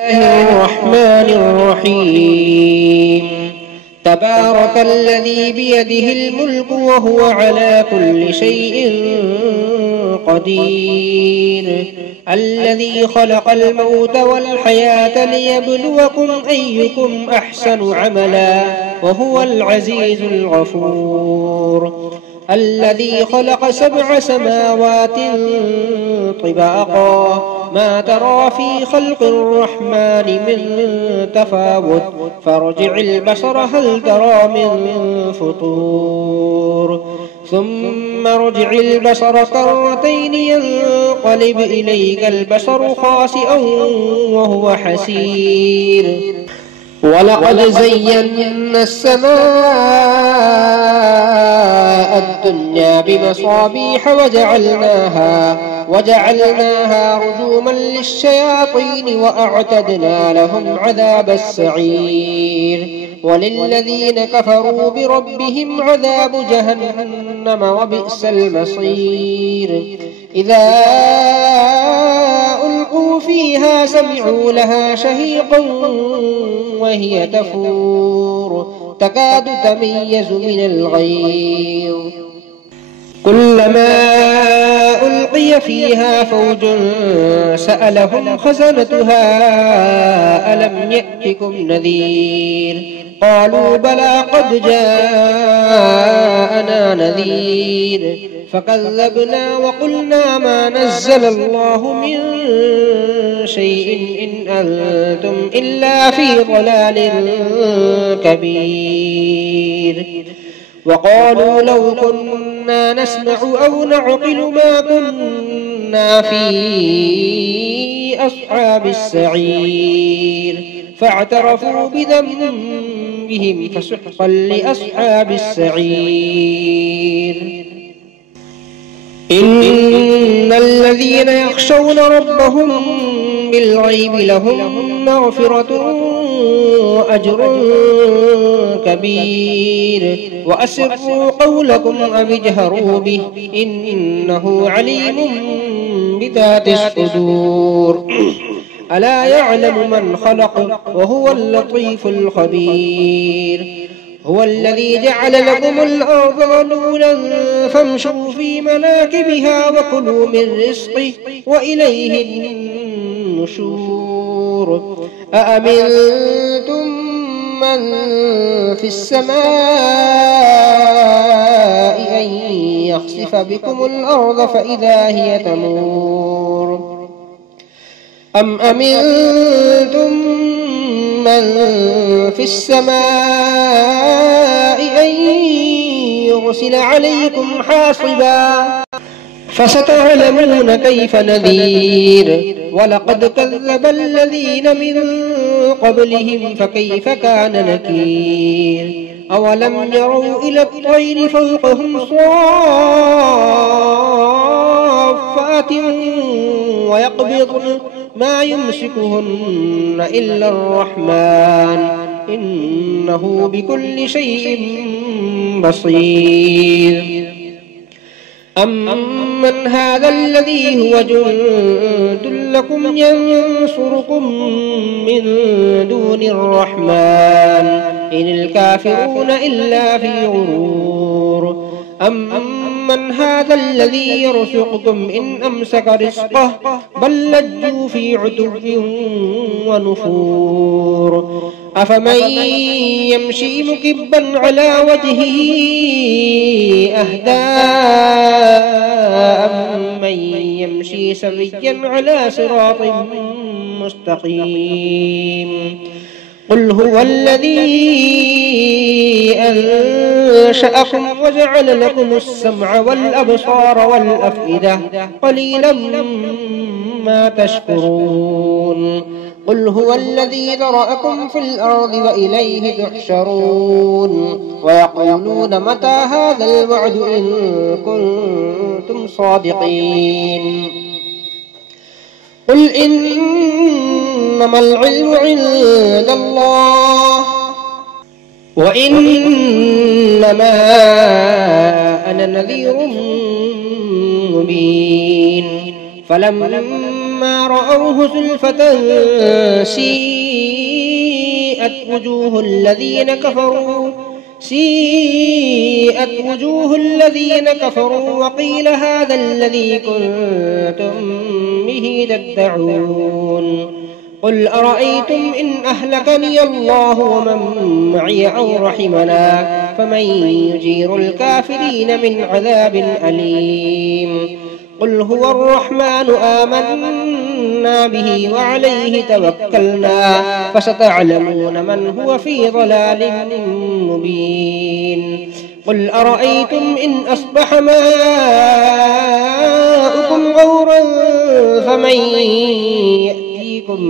الله الرحمن الرحيم. تبارك الذي بيده الملك وهو على كل شيء قدير، الذي خلق الموت والحياة ليبلوكم أيكم أحسن عملا وهو العزيز الغفور، الذي خلق 7 سماوات طباقا ما ترى في خلق الرحمن من تفاوت فارجع البصر هل ترى من فطور، ثم ارجع البصر كرتين ينقلب إليك البصر خاسئا وهو حسير. ولقد زينا السماء الدنيا بمصابيح وجعلناها رجوما للشياطين وأعتدنا لهم عذاب السعير. وللذين كفروا بربهم عذاب جهنم وبئس المصير. إذا ألقوا فيها سمعوا لها شهيقا وهي تفور تكاد تميز من الغيظ، كلما ألقي فيها فوج سألهم خزنتها ألم يأتكم نذير، قالوا بلى قد جاءنا نذير فكذبنا وقلنا ما نزل الله من شيء إن أنتم إلا في ضلال كبير. وقالوا لو كنا نسمع أو نعقل ما كنا في أصحاب السعير، فاعترفوا بذنبهم فسحقا لأصحاب السعير. إن الذين يخشون ربهم بالغيب لهم مغفرة وأجر كبير. وأسروا قولكم أو اجهروا به إنه عليم بذات الصدور. ألا يعلم من خلق وهو اللطيف الخبير. هو الذي جعل لكم الأرض ذلولا فامشوا في مناكبها وكلوا من رزقه وإليه النشور. أأمنتم من في السماء أن يخسف بكم الأرض فإذا هي تمور، أم أمنتم من في السماء أن يرسل عليكم حاصبا فستعلمون كيف نذير. ولقد كذب الذين من قبلهم فكيف كان نكير. أولم يروا إلى الطير فوقهم صافات ويقبضن ما يمسكهن إلا الرحمن إنه بكل شيء بصير. أمن هذا الذي هو جند لكم ينصركم من دون الرحمن إن الكافرون إلا في غرور. أمن هذا الذي يرزقكم إن أمسك رزقه بل لجوا في عتو ونفور. أفمن يمشي مكبا على وجهه أهدى أمن يمشي سويا على صراط مستقيم. قل هو الذي أنشأكم وجعل لكم السمع والأبصار والأفئدة قليلا ما تشكرون. قل هو الذي ذرأكم في الأرض وإليه تحشرون. ويقولون متى هذا الوعد إن كنتم صادقين. قل إنما العلم عند الله وإنما أنا نذير مبين. فلما فلما رأوه زلفة سيئت وجوه الذين كفروا وقيل هذا الذي كنتم به تدعون قل أرأيتم إن أهلكني الله ومن معي أو رحمنا فمن يجير الكافرين من عذاب أليم قل هو الرحمن آمنا به وعليه توكلنا فستعلمون من هو في ضلال مبين قل أرأيتم إن أصبح ماؤكم غورا فمن يأتيكم